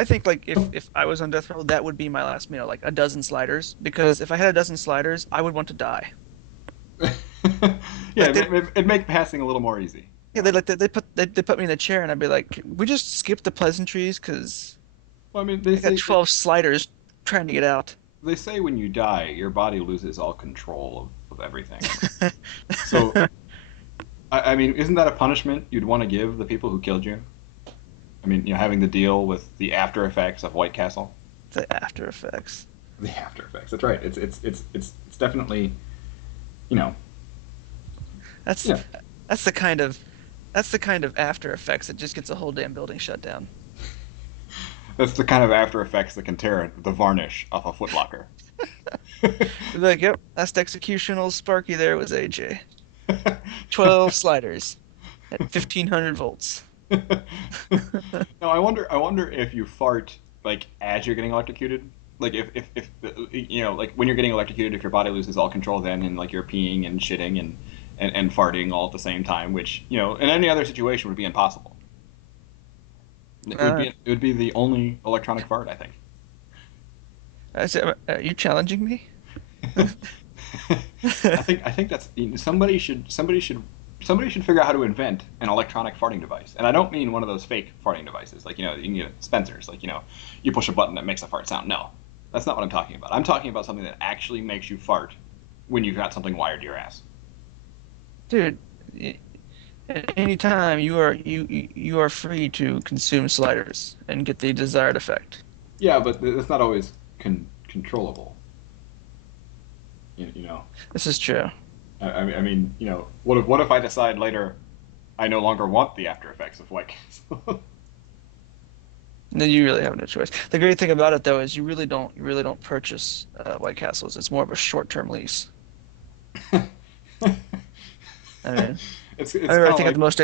I think like if I was on death row, that would be my last meal, like a dozen sliders. Because if I had a dozen sliders, I would want to die. Yeah, Like they, it'd make passing a little more easy. yeah, they put me in a chair, and I'd be like, "Can we just skip the pleasantries, because Well, I mean, I got 12 sliders trying to get out." they say when you die, your body loses all control of everything. So, I mean, isn't that a punishment you'd want to give the people who killed you? I mean, having to deal with the after effects of White Castle. The after effects. The after effects. That's right. It's definitely you know That's yeah. that's the kind of that's the kind of after effects that just gets a whole damn building shut down. That's the kind of after effects that can tear the varnish off a footlocker. They're like, "Yep, last executional Sparky there was AJ. 12 sliders at 1500 volts." No, I wonder if you fart like as you're getting electrocuted. Like if like when you're getting electrocuted, if your body loses all control, then and like you're peeing and shitting and farting all at the same time, which in any other situation would be impossible. Uh, It would be the only electronic fart, I think. I said, "Are you challenging me?" I think that's somebody should figure out how to invent an electronic farting device. And I don't mean one of those fake farting devices, like you can get Spencer's, like you push a button that makes a fart sound. No, that's not what I'm talking about. I'm talking about something that actually makes you fart when you've got something wired to your ass. Dude, at any time you are free to consume sliders and get the desired effect. Yeah, but it's not always controllable. You know, This is true. I mean, what if I decide later I no longer want the after effects of like. Then you really have no choice. The great thing about it though is you really don't purchase White Castles. It's more of a short-term lease. I mean, I It's remember, I kind of think at the like most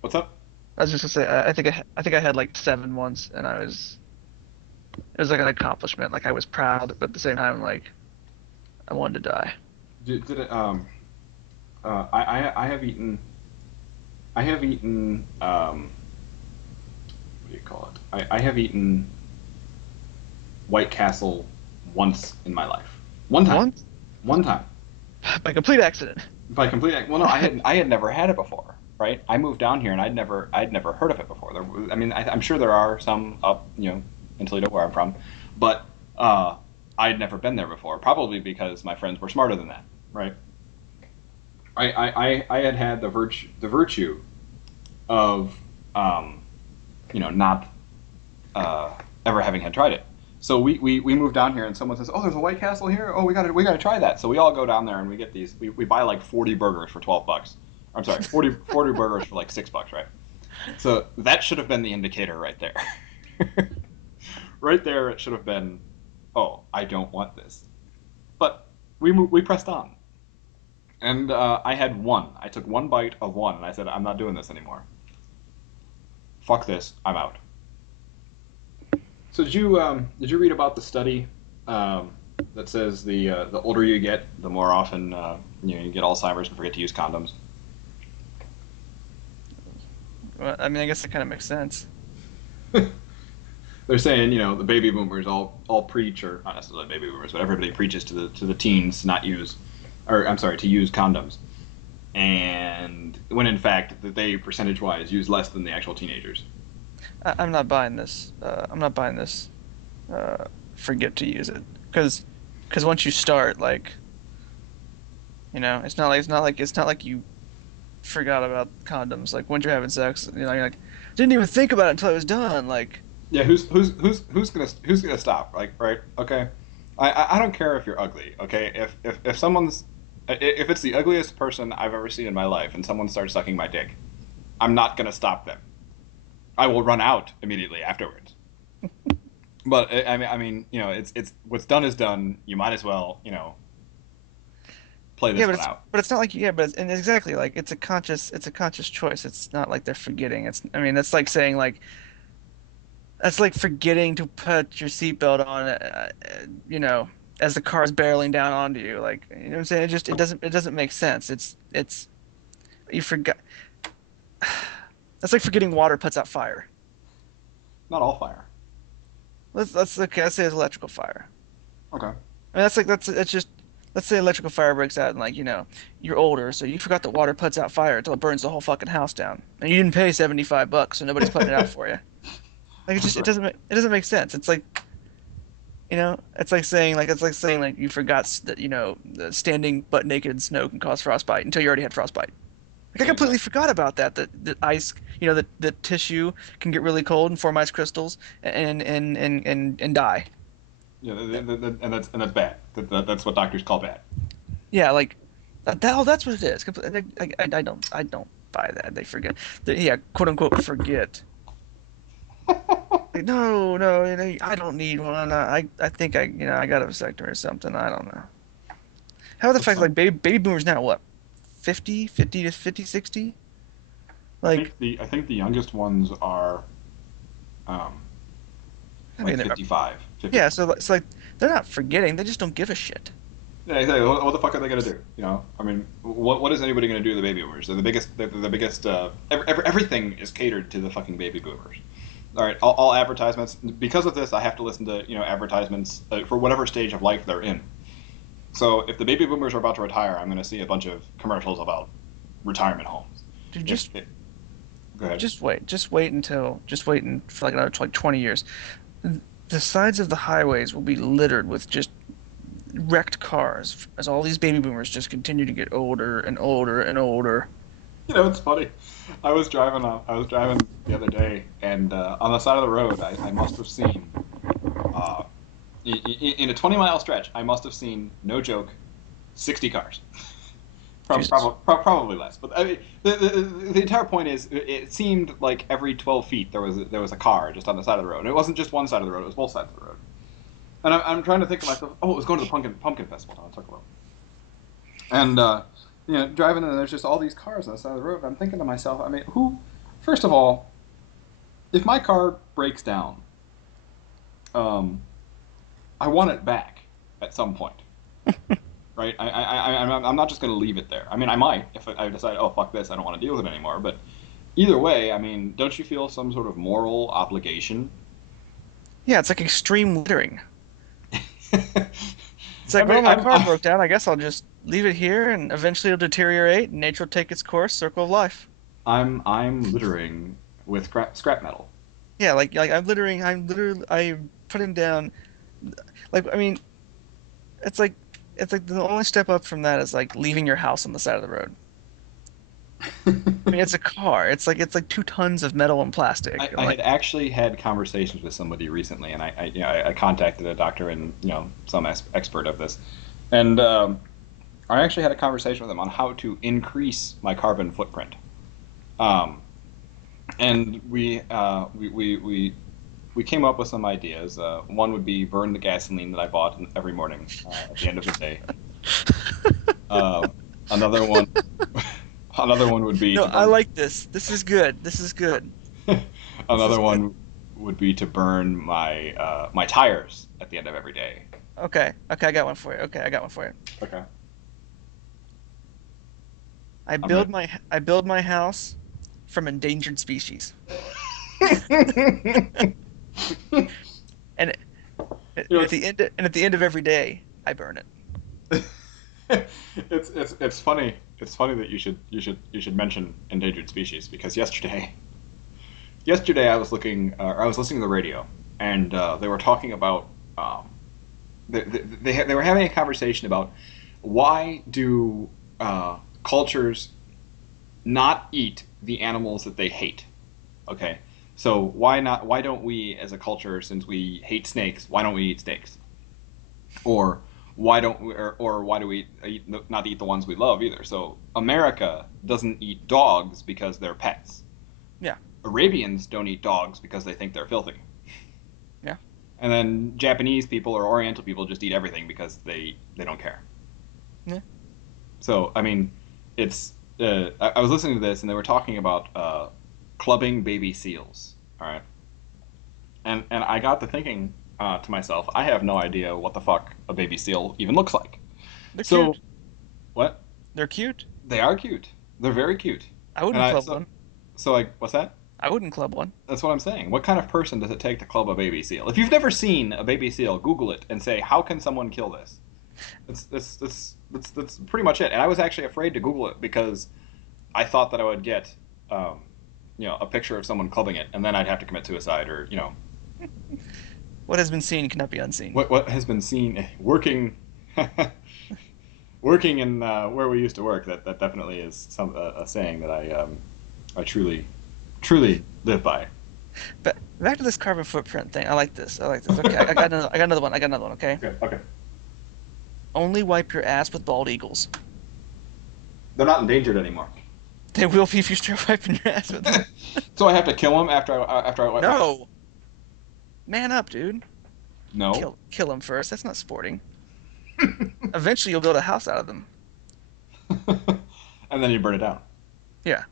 what's up? I was just gonna say I think I had like seven once, and it was like an accomplishment. Like I was proud, but at the same time, like I wanted to die. Did it I have eaten what do you call it? I have eaten White Castle once in my life. One time. Once One time. by complete accident. By complete well no, I had never had it before, right? I moved down here and I'd never heard of it before. I mean I'm sure there are some up, in Toledo where I'm from, but I'd never been there before, probably because my friends were smarter than that, right? I had had the virtue of not uh, ever having had tried it. So we moved down here and someone says, "Oh, there's a White Castle here. Oh, we got to try that." So we all go down there and we get these. We buy like 40 burgers for $12. I'm sorry, 40 burgers for like $6, right? So that should have been the indicator right there. Right there, it should have been, "Oh, I don't want this." But we pressed on, and I had one. I took one bite of one, and I said, "I'm not doing this anymore. Fuck this. I'm out." So did you read about the study that says the older you get, the more often you get Alzheimer's and forget to use condoms? Well, I mean, I guess it kind of makes sense. They're saying the baby boomers all preach, or not necessarily baby boomers, but everybody preaches to the teens to not use, or I'm sorry, to use condoms, and when in fact that they percentage wise use less than the actual teenagers. I'm not buying this. I'm not buying this. Forget to use it because once you start, like it's not like you forgot about condoms. Like once you're having sex, you're like, didn't even think about it until I was done. Like, Yeah, who's gonna stop? Like, right? Okay, I don't care if you're ugly. Okay, if someone's if it's the ugliest person I've ever seen in my life and someone starts sucking my dick, I'm not gonna stop them. I will run out immediately afterwards. But I mean, it's what's done is done. You might as well, play yeah, this one out. but it's not like yeah, but and exactly like it's a conscious choice. It's not like they're forgetting. It's I mean that's like saying like that's like forgetting to put your seatbelt on, as the car's barreling down onto you. Like, you know what I'm saying? It doesn't make sense. It's you forgot. That's like forgetting water puts out fire. Not all fire. Let's okay, let's say it's electrical fire. Okay. I mean, that's just let's say electrical fire breaks out and like, you're older, so you forgot that water puts out fire until it burns the whole fucking house down. And you didn't pay $75, so nobody's putting it out for you. Like Right. it doesn't make sense. It's like, it's like saying like you forgot that, the standing butt naked in snow can cause frostbite until you already had frostbite. Like I Yeah, completely exactly. forgot about that ice, the tissue can get really cold and form ice crystals and die. Yeah, and that's bad. That's what doctors call bad. Yeah, like that's what it is. I don't buy that. They forget. Yeah, quote unquote forget. Like, no, no, I don't need one. I think I got a vasectomy or something. I don't know. How are the That's fact funny. like baby boomers now what? 50 to 50, 60? Like, I think the youngest ones are um, I like mean, 55, yeah. 50. So it's like they're not forgetting. They just don't give a shit. Yeah, exactly. What the fuck are they gonna do? I mean, what is anybody gonna do to the baby boomers? They're the biggest. They're the biggest. Everything is catered to the fucking baby boomers. All right, all advertisements. Because of this, I have to listen to advertisements for whatever stage of life they're in. So if the baby boomers are about to retire, I'm gonna see a bunch of commercials about retirement homes. Dude, If Go ahead. just wait for like another like 20 years. The sides of the highways will be littered with just wrecked cars as all these baby boomers just continue to get older and older and older. It's funny. I was driving the other day, and on the side of the road, I must have seen, uh, in a 20-mile stretch, I must have seen, no joke, 60 cars. Jesus. Probably less. But I mean, the entire point is, it seemed like every 12 feet there was a car just on the side of the road. And it wasn't just one side of the road; it was both sides of the road. And I'm trying to think to myself, oh, it was going to the pumpkin festival down in Tuckahoe. And driving and there's just all these cars on the side of the road. And I'm thinking to myself, I mean, who? First of all, if my car breaks down, um, I want it back at some point, right? I'm not just going to leave it there. I mean, I might if I decide, oh fuck this, I don't want to deal with it anymore. But either way, I mean, don't you feel some sort of moral obligation? Yeah, it's like extreme littering. It's I like, mean, well, my car broke down. I guess I'll just leave it here and eventually it'll deteriorate and nature will take its course, circle of life. I'm littering with scrap metal. Yeah, like I'm putting down like I mean, it's like it's like the only step up from that is like leaving your house on the side of the road. I mean, it's a car. It's like 2 tons of metal and plastic. I Like, had actually had conversations with somebody recently, and I contacted a doctor and some expert of this, and I actually had a conversation with them on how to increase my carbon footprint. Um, and we came up with some ideas. One would be burn the gasoline that I bought every morning at the end of the day. Uh, another one another one would be no, to I burn. like this. This is good. This is good. This is Another good. one would be to burn my tires at the end of every day. Okay. Okay, I got one for you. Okay, I got one for you. Okay, I I'm ready. build my I build my house from endangered species. And You know, at the end of every day, I burn it. it's funny. It's funny that you should mention endangered species because yesterday I was listening to the radio and they were talking about they were having a conversation about why do cultures not eat the animals that they hate. Okay, so why don't we as a culture, since we hate snakes, why don't we eat snakes? Or why do we not eat the ones we love either? So America doesn't eat dogs because they're pets. Yeah. Arabians don't eat dogs because they think they're filthy. Yeah. And then Japanese people or Oriental people just eat everything because they don't care. Yeah. So I mean, it's I was listening to this and they were talking about clubbing baby seals. All right, and I got to thinking to myself, I have no idea what the fuck a baby seal even looks like. They're So cute. what? They're cute. They are cute. They're very cute. I And wouldn't I club so one. So like, what's that? I wouldn't club one. That's what I'm saying. What kind of person does it take to club a baby seal? If you've never seen a baby seal, Google it and say, how can someone kill this? That's pretty much it. And I was actually afraid to Google it because I thought that I would get, um, a picture of someone clubbing it, and then I'd have to commit suicide, or What has been seen cannot be unseen. what has been seen working, working in where we used to work. That definitely is a saying that I truly live by. But back to this carbon footprint thing. I like this. I like this. Okay, I got another. I got another one. I got another one. Okay. Okay, okay. Only wipe your ass with bald eagles. They're not endangered anymore. They will be if you start wiping your ass with them. So I have to kill them after I wipe my. No, man up, dude. No. Kill them first. That's not sporting. Eventually, you'll build a house out of them. And then you burn it down. Yeah.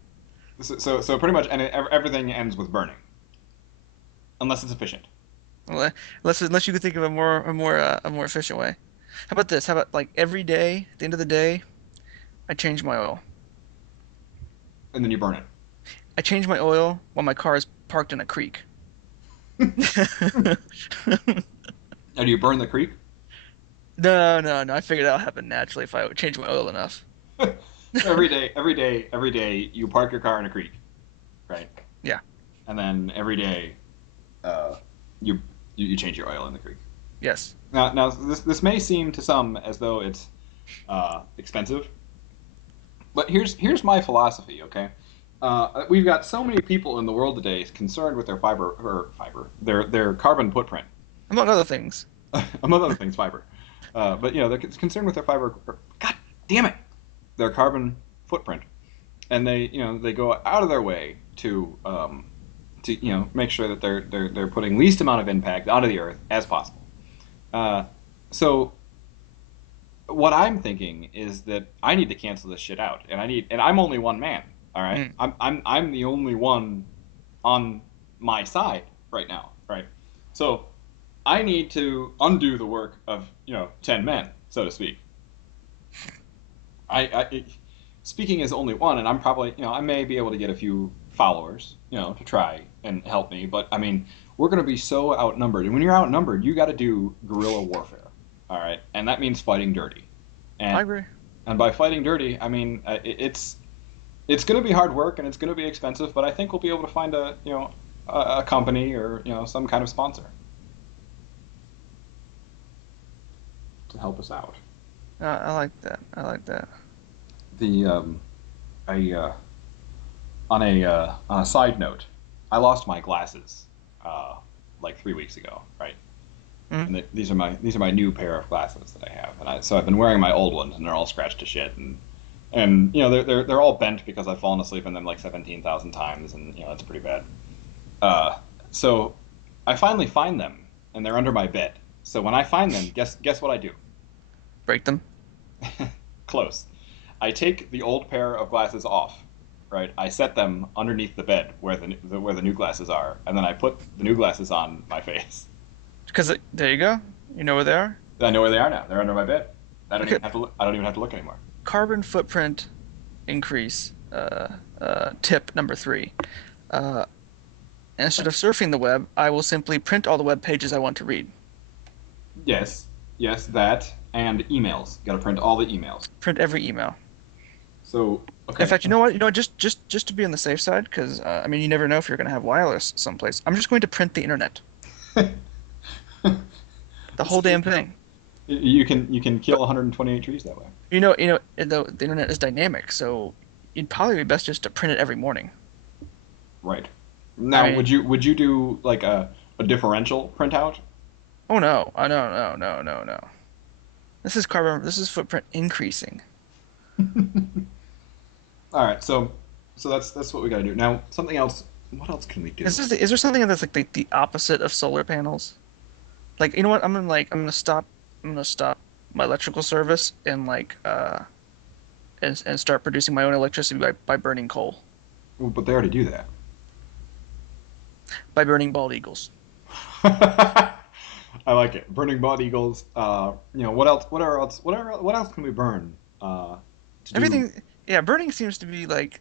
So pretty much, and everything ends with burning, unless it's efficient. Well, unless you could think of a more efficient way. How about this? How about like every day, at the end of the day, I change my oil. And then you burn it. I change my oil while my car is parked in a creek. Now, do you burn the creek? No, no, no. I figured that'll happen naturally if I would change my oil enough. Every day, you park your car in a creek, right? Yeah. And then every day, uh, you you change your oil in the creek. Yes. Now this may seem to some as though it's expensive, but here's my philosophy. Okay, we've got so many people in the world today concerned with their their carbon footprint, Among other things. among other things, fiber. But they're concerned with their fiber. God damn it, their carbon footprint, and they go out of their way to make sure that they're putting least amount of impact onto the earth as possible. Uh, so what I'm thinking is that I need to cancel this shit out, and I'm only one man. All right, Mm. I'm the only one on my side right now. Right, so I need to undo the work of 10 men, so to speak. I speaking as only one, and I'm probably I may be able to get a few followers to try and help me, but I mean we're going to be so outnumbered, and when you're outnumbered, you got to do guerrilla warfare. All right, and that means fighting dirty, I and agree. and by fighting dirty, I mean it's going to be hard work and it's going to be expensive, but I think we'll be able to find a company or some kind of sponsor to help us out. I like that. I like that. The I on a side note, I lost my glasses like 3 weeks ago, right? Mm. And these are my new pair of glasses that I have, and so I've been wearing my old ones, and they're all scratched to shit, and they're all bent because I've fallen asleep in them like 17,000 times, and it's pretty bad. Uh, so I finally find them, and they're under my bed. So when I find them, guess what I do? Break them. Close. I take the old pair of glasses off, right? I set them underneath the bed where the new glasses are, and then I put the new glasses on my face. Because there you go. You know where they are. I know where they are now. They're under my bed. Okay. I don't even have to look anymore. Carbon footprint increase. Tip number three. Uh, Instead of surfing the web, I will simply print all the web pages I want to read. Yes, yes, that and emails. Got to print all the emails. Print every email. So In okay. fact, you know what? Just to be on the safe side, because I mean, you never know if you're going to have wireless someplace. I'm just going to print the internet, the whole damn thing. You can kill But 128 trees that way. the internet is dynamic, so it'd probably be best just to print it every morning. Right. I Now, mean, would you do like a differential printout? oh no, no, no, no, no, no. This is carbon. This is footprint increasing. All right, so that's what we got to do. Now, something else. What else can we do? Is there something that's like the opposite of solar panels? Like, you know what? I'm gonna stop my electrical service and and start producing my own electricity by burning coal, Well, but they already do that. by burning bald eagles. I like it. Burning bald eagles. What else? What else? What else can we burn? To do. Everything, yeah, burning seems to be like